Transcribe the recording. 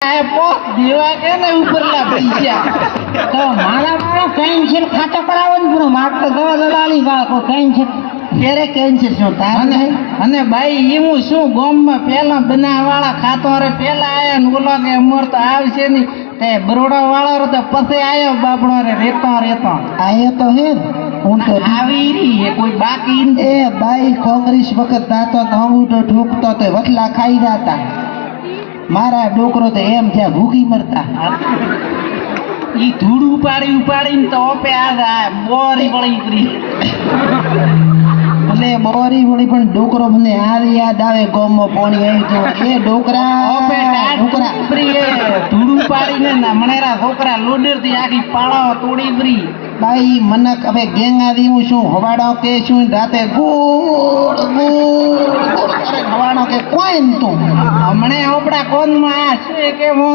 પોત દેવા કે ને ઉપરલા પૈસા તો મારા મારો કેન્સર ખાતો કરાવો ને પૂરો માર તો દવા દલાલી વાળો કેન્સર ક્યારે કેન્સર શું તારે અને ભાઈ એવું શું ગામમાં પેલા બનાવવાળા ખાતો રે પેલા આયા ને ઓલો કે અમર તો આવશે નહીં તે બરોડા વાળો તો પછી આયો બાપડો રે રેતો આયો તો હે હું તો આવી રહી એ કોઈ બાકી એ બાઈ કોંગ્રેસ વખત દાતો હું તો ઠોકતો તો વટલા ખાઈ જાતા મારા ડોકરો તો એમ થયા ભૂખી મરતા ઈ ધૂળ ઉપાડીને તો ઓપે આ બોરી વળી કરી એટલે બોરી વળી પણ ડોકરો મને યાદ આવે ગોમમાં પાણી આવી તો એ ડોકરા ઓપે ડોકરા ફ્રી એ ધૂળ ઉપાડીને ના મણેરા છોકરા લોડર થી આખી પાળો તોડી ફ્રી ભાઈ મનક હવે ગેંગ આવી હું શું હવાડો કે શું રાતે ગોળ ગોળ અરે હવાડો કે કોઈ તું હમણે ઓપડા કોનમાં આ છે કે